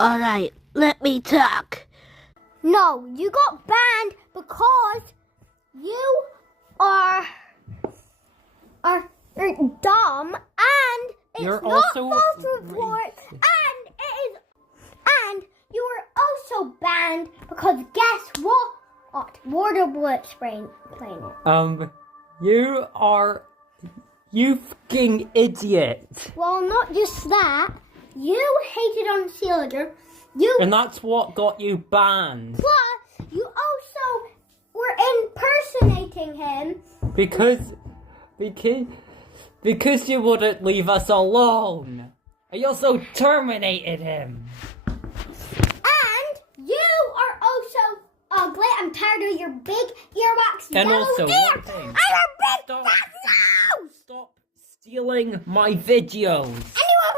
Alright, let me talk. No, you got banned because you are dumb and it's You're not also false report and you are also banned because guess what? Water Blitz playing it. You fucking idiot. Well, not just that. You hated on Sealager. And that's what got you banned. Plus, you also were impersonating him. Because you wouldn't leave us alone. And you also terminated him. And you are also ugly. I'm tired of your big earwax And yellow also, hair. one thing. And your big Stop. fat nose. Stop stealing my videos. And you have